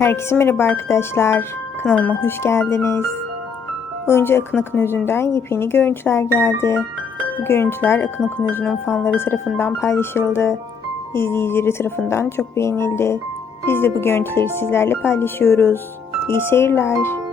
Herkese merhaba arkadaşlar. Kanalıma hoş geldiniz. Oyuncu Akın Akınözü'nden yepyeni görüntüler geldi. Bu görüntüler Akın Akınözü'nün fanları tarafından paylaşıldı. İzleyicileri tarafından çok beğenildi. Biz de bu görüntüleri sizlerle paylaşıyoruz. İyi seyirler.